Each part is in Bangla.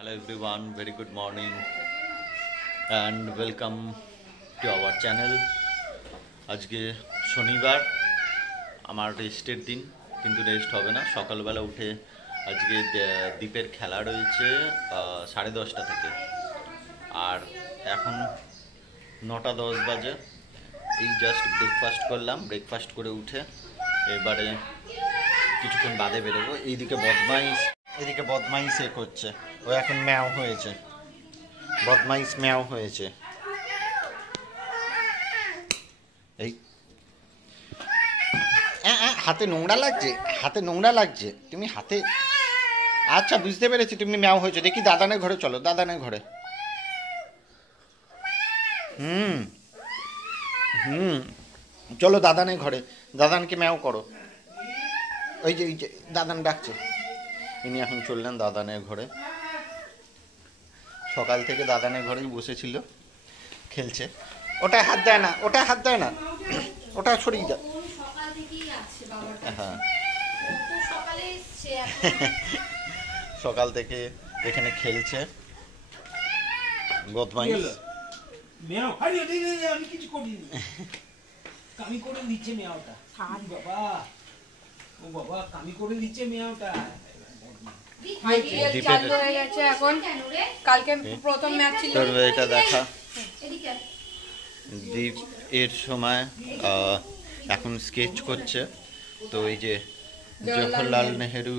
Hello everyone, very good morning and welcome to our channel. আজকে শনিবার, আমার রেস্টের দিন, কিন্তু রেস্ট হবে না। সকালবেলা উঠে আজকে দ্বীপের খেলা রয়েছে 10:30 থেকে, আর এখন 9:10 বাজে। এই জাস্ট ব্রেকফাস্ট করলাম, ব্রেকফাস্ট করে উঠে এবারে কিছুক্ষণ বাদে বেরোবো। এদিকে বদমাইশ করছে, ও এখন ম্যাও হয়েছে, বদমাইশ ম্যাও হয়েছে। এই হাতে নোংরা লাগছে, তুমি হাতে, আচ্ছা বুঝতে পেরেছি তুমি ম্যাও হয়েছে। দেখি দাদানের ঘরে চলো, দাদানের ঘরে। চলো দাদানের ঘরে, দাদানকে ম্যাও করো। ওই যে দাদান ডাকছে। ইনি এখন চললেন দাদানের ঘরে। সকাল থেকে দাদানের ঘরেই বসেছিল, খেলছে। ওটা হাত দেয় না, ওটা সরিয়ে দেয়। হ্যাঁ, সকাল থেকে এখানে খেলছে বদমাইশ। আমি কিছু করিনি, কামি করে দিচ্ছে মেয়াওটা। বাবা, ও বাবা, কামি করে দিচ্ছে মেয়াওটা। এটা দেখা দীপ এর সময় এখন স্কেচ করছে। তো এই যে জওহরলাল নেহেরু,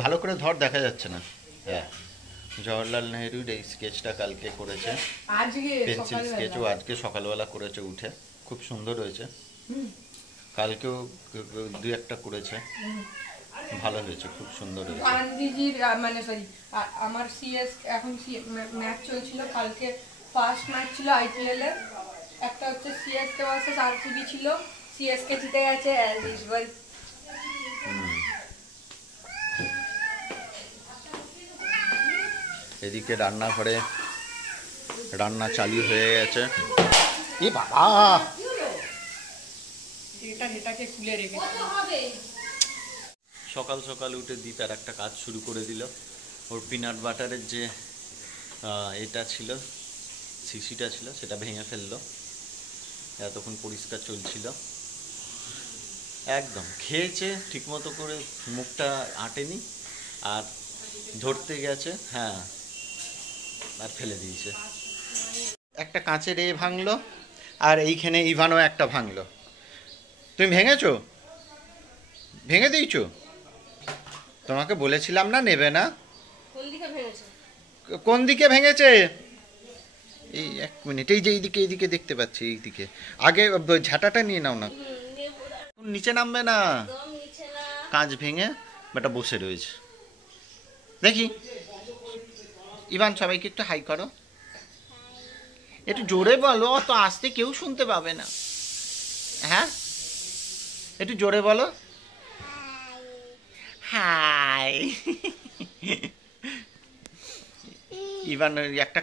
ভালো করে ধর, দেখা যাচ্ছে না। হ্যাঁ, জওহরলাল নেহেরুর এই স্কেচটা কালকে করেছে, পেন্সিল স্কেচ। ও আজকে সকালবেলা করেছে উঠে, খুব সুন্দর হয়েছে। কালকেও দু একটা করেছে, ভালো হয়েছে, খুব সুন্দর হয়েছে। গান্ধীজির মানে সরি, আমার সিএস এখন ম্যাচ চলছিল, কালকে ফার্স্ট ম্যাচ ছিল আইপিএল এর। একটা হচ্ছে সিএসকে ভার্সেস আরসিবি ছিল, সিএসকে জিতে গেছে অ্যাজ ইউজুয়াল। এদিকে রান্নাঘরে রান্না চালু হয়ে গেছে। এ বাবা, এটাকে খুলে রেখেছে। সকাল সকাল উঠে দীপ আর একটা কাজ শুরু করে দিল। ওর পিনাট বাটারের যে এটা ছিল, শিশিটা ছিল, সেটা ভেঙে ফেললো। এতক্ষণ পরিষ্কার চলছিল, একদম খেয়েছে ঠিকমতো করে, মুখটা আঁটেনি, আর ধরতে গেছে, হ্যাঁ, আর ফেলে দিয়েছে। একটা কাঁচের ভাঙলো, আর এইখানে ইভানও একটা ভাঙলো। তুমি ভেঙেছো, ভেঙে দিয়েছো? তোমাকে বলেছিলাম না নেবে না। কোন দিকে ভেঙেছে? এই এক মিনিট, এই যে এইদিকে দেখতে পাচ্ছি, এইদিকে। আগে ঝাঁটাটা নিয়ে নাও না, নিচে নামবে না। কাঁচ ভেঙে বেটা বসে রয়েছে। দেখি ইভান, সবাইকে একটু হাই করো, একটু জোরে বলো, অত আস্তে কেউ শুনতে পাবে না। হ্যাঁ, একটু জোরে বলো, হাই। ইভান একটা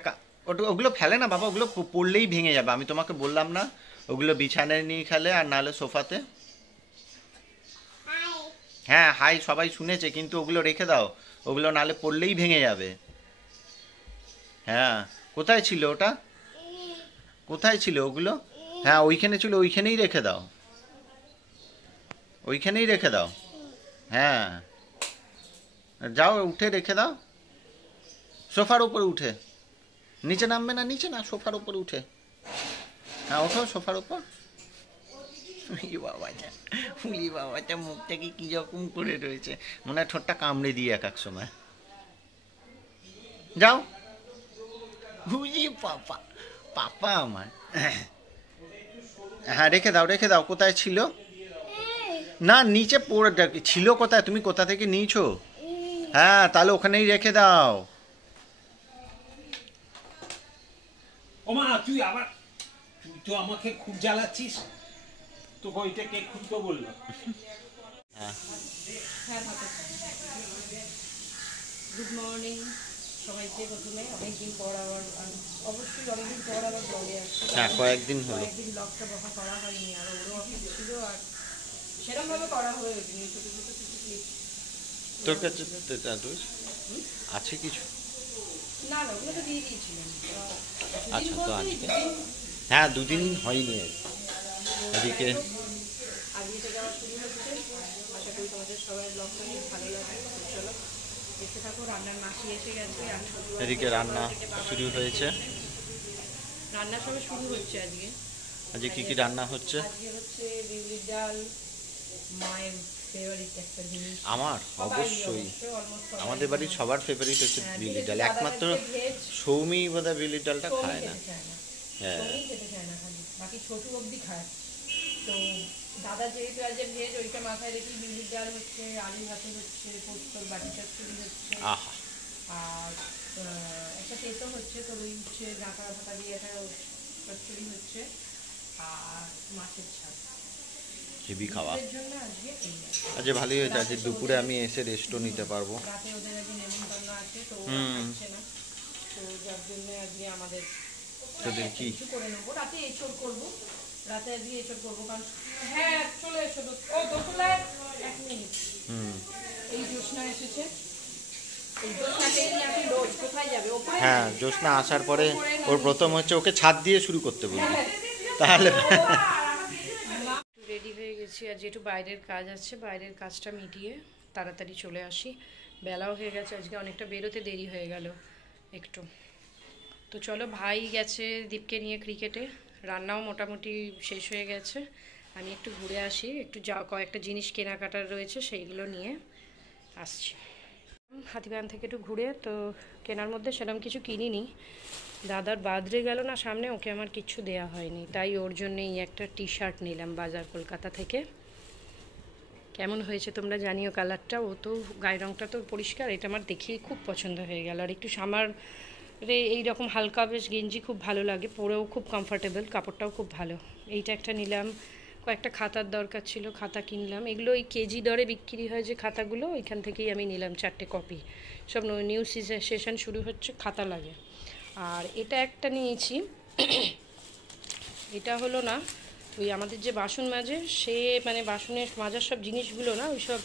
ওগুলো ফেলে না বাবা, ওগুলো পড়লেই ভেঙে যাবে। আমি তোমাকে বললাম না, ওগুলো বিছানায় নিয়ে খেলে, আর নাহলে সোফাতে। হ্যাঁ হাই, সবাই শুনেছে, কিন্তু ওগুলো রেখে দাও, ওগুলো নাহলে পড়লেই ভেঙে যাবে। হ্যাঁ, কোথায় ছিল ওটা? কোথায় ছিল ওগুলো? হ্যাঁ, ওইখানে ছিল, ওইখানেই রেখে দাও, ওইখানেই রেখে দাও। হ্যাঁ, যাও উঠে রেখে দাও, সোফার উপরে উঠে। নিচে নামবে না, নিচে না, সোফার উপরে উঠে। হ্যাঁ ওঠো সোফার উপর। বাবাটা মুখটাকে কি রকম করে রয়েছে, মনে হয় ঠোঁটটা কামড়ে দিয়ে এক সময়। যাও, বুঝি পাপা, পাপা আমার। হ্যাঁ রেখে দাও, কোথায় ছিল? না নিচে পড়ে ছিল, কোথায়? তুমি কোথা থেকে নিয়েছো? হ্যাঁ, তাহলে ওখানেই রেখে দাও। ওমা, তুই তো আমাকে খুব জ্বালাচ্ছিস। তোকে ওইটা কে খুলতে বললো? গুড মর্নিং সবাইকে। প্রথমে অনেকদিন পর আবার, অবশ্যই অনেকদিন পর আবার ব্লগে আসছি। হ্যাঁ, কয়েকদিন হলো, কয়েকদিন ব্লগটা করা হয়নি, আর ওরও অফিস ছিল, আর সেরকম ভাবে করা হয়ে ওঠেনি। ছোট ছোট কিছু ক্লিপ। তোর কাছে আছে কিছু? না ওগুলো তো দিয়ে দিয়েছিলাম। আচ্ছা, তো আজকে হ্যাঁ 2 দিন হয়নি। এদিকে আজকে থেকে আবার শুরু হচ্ছে। আশা করি তোমাদের সবার ব্লগটা খুব ভালো লাগে। চলো দেখতে থাকো। রান্নার মাসি এসে গেছে। এদিকে রান্না শুরু হয়েছে। রান্না সবে শুরু হচ্ছে আজকে। আজকে কি কি রান্না হচ্ছে? আজকে হচ্ছে বিউলির ডাল, মায়ের ফেভারিট একটা জিনিস। আমার অবশ্যই, আমাদের বাড়ির সবার ফেভারিট হচ্ছে বিউলির ডাল। একমাত্র সৌমি বোধহয় বিউলির ডালটা খায় না। হ্যাঁ, খেতে চায় না, খালি বাকি ছোট অবধি খায়। তো দাদা যেহেতু আজ ভেজ, ওইটা মাথায় রেখে বিউলির ডাল হচ্ছে, আলু ভাতে হচ্ছে, পোস্তর বাটি চচ্চড়ি হচ্ছে, আহা, আর একটা তেতো হচ্ছে, তো ওই হচ্ছে ডাঁটা ফাটা দিয়ে একটা চচ্চড়ি হচ্ছে, আর মাছের ঝাল। হেভি খাওয়া। এর জন্য আজকে এই আজকে ভালোই হয়েছে, আজকে দুপুরে আমি এসে রেস্টও নিতে পারবো। রাতে ওদের আজকে নেমন্তন্ন আছে, তো ওরা খাচ্ছে না, তো যার জন্য আজকে আমাদের তোদের কি কিছু করে নেবো। রাতে এঁচড় করবো, রাতে আজকে এঁচড় করবো, কারণ হ্যাঁ চলে এসো। ও দোতলায় 1 মিনিট। এই জ্যোৎস্না এসেছে। এই জ্যোৎস্নাকে নিয়ে আপনি রোজ কোথায় যাবে? ওপরে হ্যাঁ, জ্যোৎস্না আসার পরে ওর প্রথম হচ্ছে ওকে ছাদ দিয়ে শুরু করতে বলবো, তাহলে রেডি হয়ে গেছি। আর যেটু বাইরের কাজ আছে, বাইরের কাজটা মিটিয়ে তাড়াতাড়ি চলে আসি। বেলাও হয়ে গেছে, আজকে অনেকটা বেরোতে দেরি হয়ে গেল একটু। তো চলো, ভাই গেছে দীপকে নিয়ে ক্রিকেটে, রান্নাও মোটামুটি শেষ হয়ে গেছে। আমি একটু ঘুরে আসি, একটু কয়েকটা জিনিস কেনাকাটার রয়েছে, সেইগুলো নিয়ে আসছি। হাতিবাগান থেকে একটু ঘুরে, তো কেনার মধ্যে সেরকম কিছু কিনিনি। দাদার বার্থডে গেল না সামনে, ওকে আমার কিচ্ছু দেয়া হয়নি, তাই ওর জন্যই একটা টি শার্ট নিলাম বাজার কলকাতা থেকে। কেমন হয়েছে তোমরা জানিও কালারটা। ও তো গায়ের রঙটা তো পরিষ্কার, এটা আমার দেখেই খুব পছন্দ হয়ে গেল। আর একটু সামারে এইরকম হালকা বেশ গেঞ্জি খুব ভালো লাগে, পরেও খুব কমফর্টেবল, কাপড়টাও খুব ভালো। এইটা একটা নিলাম। কয়েকটা খাতার দরকার ছিল, খাতা কিনলাম। এগুলো ওই কেজি দরে বিক্রি হয় যে খাতাগুলো, ওইখান থেকেই আমি নিলাম 4টে কপি। সব নিউ সেশন শুরু হচ্ছে, খাতা লাগে। আর এটা একটা নিয়েছি, এটা হলো না ওই আমাদের যে বাসন মাজে, সে মানে বাসনের মাজার সব জিনিসগুলো না, ওই সব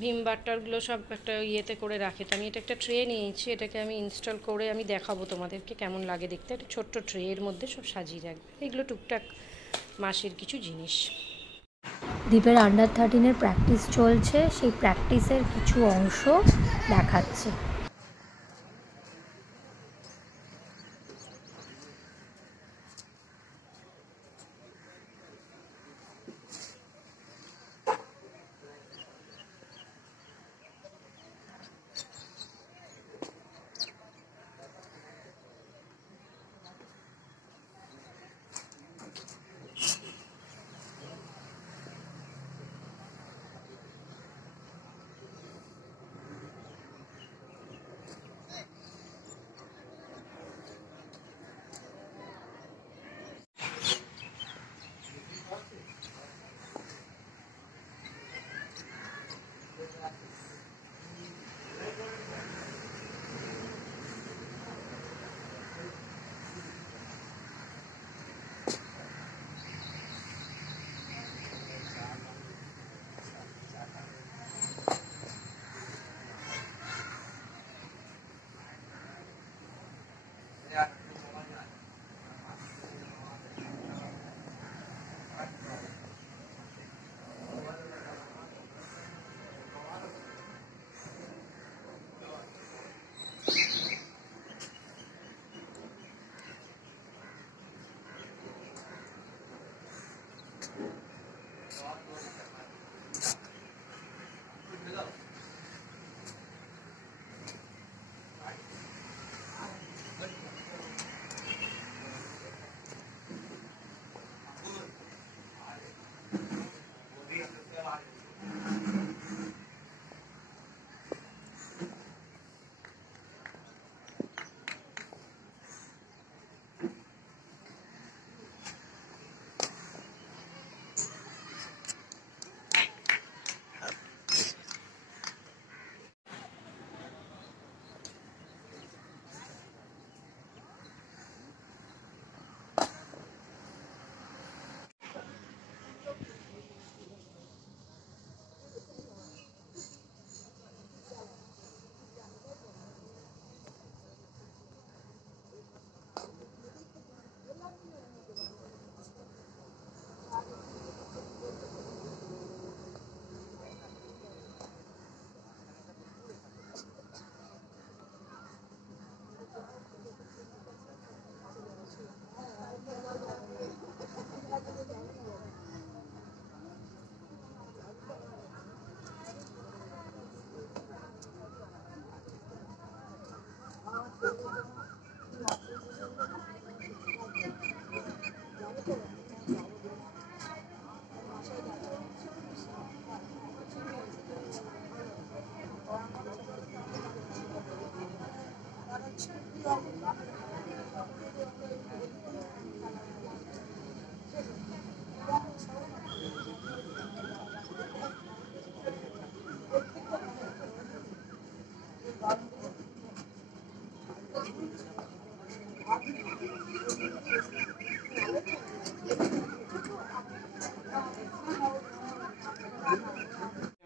ভিম বাটারগুলো সব একটা ইয়েতে করে রাখে। তো আমি এটা একটা ট্রে নিয়েছি, এটাকে আমি ইনস্টল করে আমি দেখাবো তোমাদেরকে কেমন লাগে দেখতে। একটা ছোট্ট ট্রে, এর মধ্যে সব সাজিয়ে রাখবে। এগুলো টুকটাক মাসের কিছু জিনিস। দীপের আন্ডার 13-এর প্র্যাকটিস চলছে, সেই প্র্যাকটিসের কিছু অংশ দেখাচ্ছে।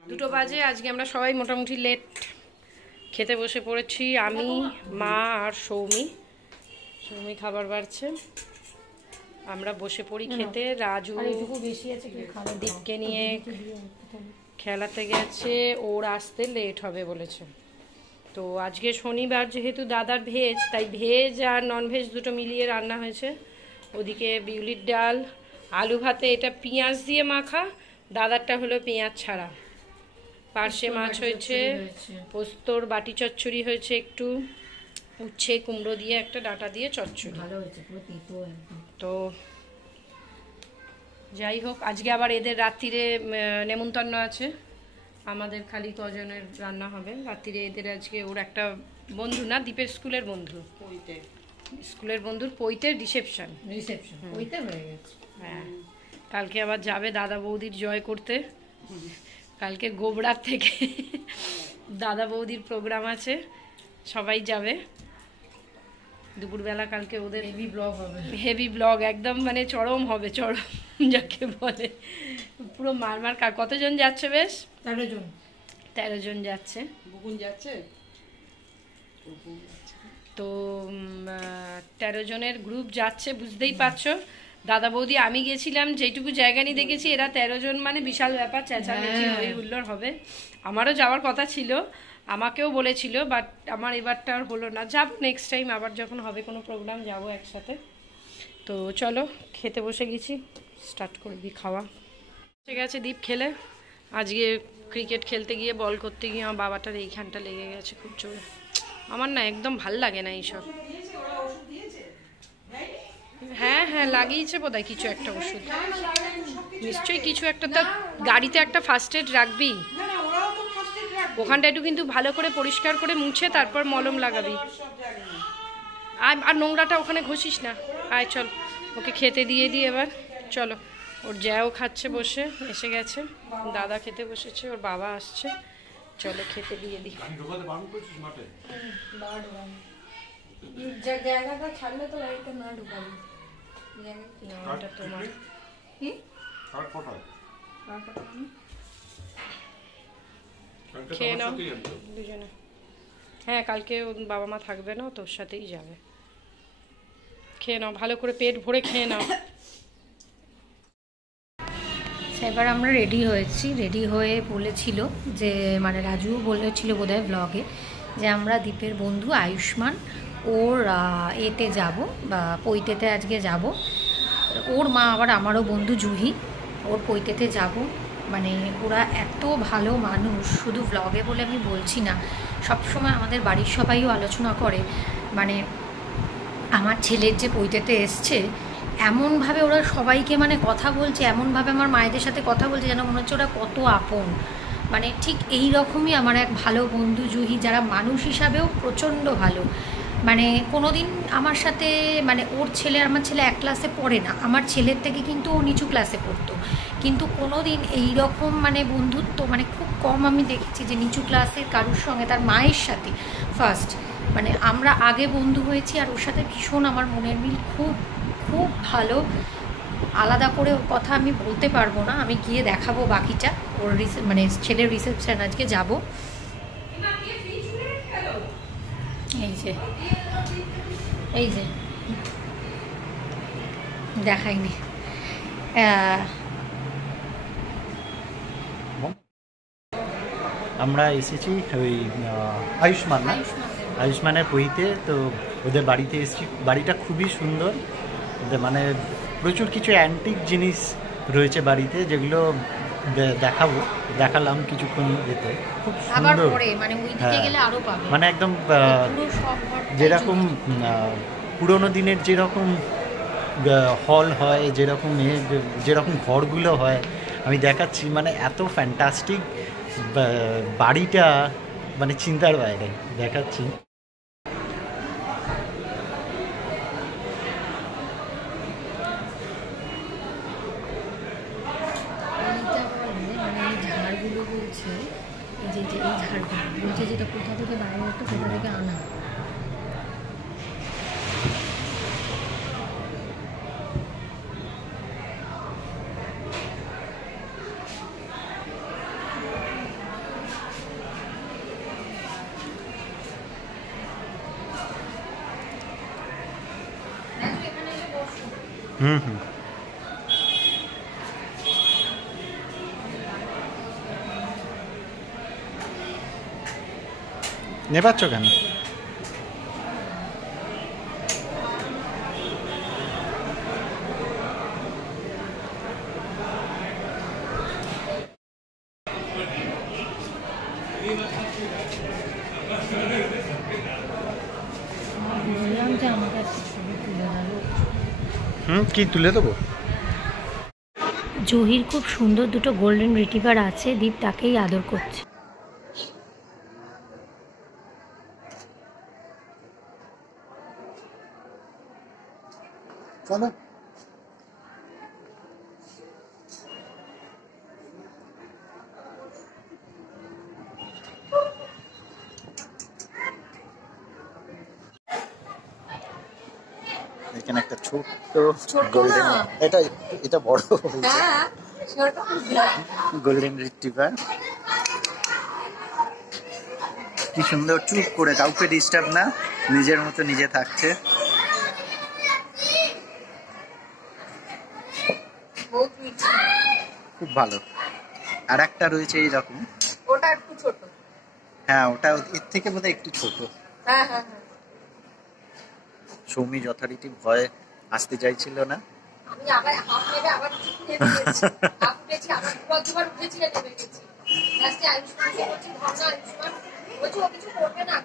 2টো বাজে। আজকে আমরা সবাই মোটামুটি লেট খেতে বসে পড়েছি। আমি, মা আর সৌমি খাবার বাড়ছে, আমরা বসে পড়ি খেতে। রাজু দীপকে নিয়ে খেলাতে গেছে, ওর আসতে লেট হবে বলেছে। তো আজকে শনিবার যেহেতু দাদার ভেজ, তাই ভেজ আর ননভেজ দুটো মিলিয়ে রান্না হয়েছে। ওদিকে বিউলির ডাল, আলু ভাতে, এটা পেঁয়াজ দিয়ে মাখা, দাদারটা হলো পেঁয়াজ ছাড়া। পার্শে মাছ হয়েছে, পোস্তর বাটি চচ্চড়ি হয়েছে, একটু উচ্ছে কুমড়ো দিয়ে একটা ডাঁটা দিয়ে চচ্চড়ি। তো যাই হোক, আজকে আবার এদের রাত্রিরে নেমন্তন্ন আছে। আমাদের খালি কজনের রান্না হবে রাত্রিরে। এদের আজকে ওর একটা বন্ধু, না দীপের স্কুলের বন্ধু, স্কুলের বন্ধুর পৈতের রিসেপশন ওইটা হয়ে গেছে। হ্যাঁ, কালকে আবার যাবে দাদা বৌদির জয় করতে। কালকে গোবড়ার থেকে দাদা বৌদির প্রোগ্রাম আছে, সবাই যাবে দুপুরবেলা। কালকে ওদের হেভি ব্লগ হবে, হেভি ব্লগ একদম, মানে চরম হবে, চরম যাকে বলে পুরো মারমার। কতজন যাচ্ছে? বেশ 13 জন যাচ্ছে। বুকুন যাচ্ছে তো 13 জনের গ্রুপ যাচ্ছে, বুঝতেই পারছো। দাদা বৌদি, আমি গেছিলাম, যেটুকু জায়গা নিয়ে দেখেছি, এরা 13 জন মানে বিশাল ব্যাপার, চেঁচামেচি হই হুল্লোড় হবে। আমারও যাওয়ার কথা ছিল, আমাকেও বলেছিল, বাট আমার এবারটা আর হলো না। যাব নেক্সট টাইম, আবার যখন হবে কোনো প্রোগ্রাম যাব একসাথে। তো চলো, খেতে বসে গেছি, স্টার্ট করে দিই খাওয়া। ঠিক আছে, দীপ খেলে। আজকে ক্রিকেট খেলতে গিয়ে, বল করতে গিয়ে আমার বাবাটার এইখানটা লেগে গেছে খুব জোরে। আমার না একদম ভাল লাগে না এইসব। হ্যাঁ হ্যাঁ, লাগিয়েছে বোধহয় কিছু একটা ওষুধ, নিশ্চয়ই কিছু একটা। তো গাড়িতে একটা ফার্স্ট এড রাখবি, ওখানটা একটু কিন্তু ভালো করে পরিষ্কার করে মুছে তারপর মলম লাগাবি। আর নোংরাটা ওখানে ঘষিস না। আয় চল, ওকে খেতে দিয়ে দিই এবার। চলো, ওর জ্যাও খাচ্ছে বসে, এসে গেছে, দাদা খেতে বসেছে, ওর বাবা আসছে, চলো খেতে দিয়ে দিই। জায়গাটা ছাড়লে তো গাড়িটা না ঢুকাবি। এটা তোমার খেয়ে নাও দুজনে। হ্যাঁ, কালকে বাবা মা থাকবে না, তোর সাথেই যাবে। খেয়ে নাও, ভালো করে পেট ভরে খেয়ে নাও। এবার আমরা রেডি হয়েছি, রেডি হয়ে বলেছিল যে, মানে রাজুও বলেছিল বোধহয় ব্লগে, যে আমরা দীপের বন্ধু আয়ুষ্মান ওর এতে যাব, বা পৈতেতে আজকে যাব। ওর মা আবার আমারও বন্ধু জুহি, ওর পৈতেতে যাব। মানে ওরা এত ভালো মানুষ, শুধু ব্লগে বলে আমি বলছি না, সবসময় আমাদের বাড়ির সবাইও আলোচনা করে। মানে আমার ছেলের যে পৈতেতে এসছে, এমনভাবে ওরা সবাইকে মানে কথা বলছে, এমনভাবে আমার মায়েদের সাথে কথা বলছে, যেন মনে হচ্ছে ওরা কত আপন। মানে ঠিক এই রকমই আমার এক ভালো বন্ধু জুহি, যারা মানুষ হিসাবেও প্রচণ্ড ভালো। মানে কোনো দিন আমার সাথে, মানে ওর ছেলে, আমার ছেলে এক ক্লাসে পড়ে না, আমার ছেলের থেকে কিন্তু ও নিচু ক্লাসে পড়তো, কিন্তু কোনো দিন এইরকম মানে বন্ধুত্ব মানে খুব কম আমি দেখেছি, যে নিচু ক্লাসের কারোর সঙ্গে, তার মায়ের সাথে ফার্স্ট, মানে আমরা আগে বন্ধু হয়েছি। আর ওর সাথে ভীষণ আমার মনের মিল, খুব খুব ভালো। আলাদা করে ওর কথা আমি বলতে পারবো না, আমি গিয়ে দেখাবো বাকিটা। ওর মানে ছেলের রিসেপশন আজকে যাব। এই যে দেখাইনি, আমরা এসেছি ওই আয়ুষ্মান, না আয়ুষ্মানের পৈতে। তো ওদের বাড়িতে এসেছি, বাড়িটা খুবই সুন্দর, মানে প্রচুর কিছু অ্যান্টিক জিনিস রয়েছে বাড়িতে, যেগুলো দেখালাম কিছুক্ষণ যেতে, খুব সুন্দর। মানে একদম যেরকম পুরোনো দিনের যেরকম হল হয়, যেরকম ঘরগুলো হয়, আমি দেখাচ্ছি, মানে এত ফ্যান্টাস্টিক বাড়িটা, মানে চিন্তার বাইরে। দেখাচ্ছি, দেখার জন্য, বলছে যে এটা কোথা থেকে বাইরে একটা কোথা থেকে আনা। হুম হুম নেপাচ্ছ কেন? বললাম যে আমাকে একটা ছবি তুলে দেবো। কি তুলে দেবো? জহির খুব সুন্দর দুটো গোল্ডেন রিট্রিভার আছে, দীপ তাকেই আদর করছে। চলো এখানে একটা ছোট্ট গোল্ডেন, এটা বড় গোল্ডেন রিট্রিভার। কি সুন্দর, চুপ করে, কাউকে ডিস্টার্ব না, নিজের মতো নিজে থাকছে। খুব ভালো। আর একটা রয়েছে এইরকম, ওটা একটু ছোট। হ্যাঁ ওটা এর থেকে বোধহয় একটু ছোট। হ্যাঁ হ্যাঁ হ্যাঁ। সৌমি যথারীতি ভয় আসতে চাইছিল না। আমি আবার হাফ নেবে, আবার নেমে গেছি, হাফ উঠেছি, আবার দুবার উঠেছি, নেমে গেছি। লাস্টে আয়ুষ্মানকে বলছি, ধর্ণা আয়ুষ্মান বলছি ও কিছু করবে না।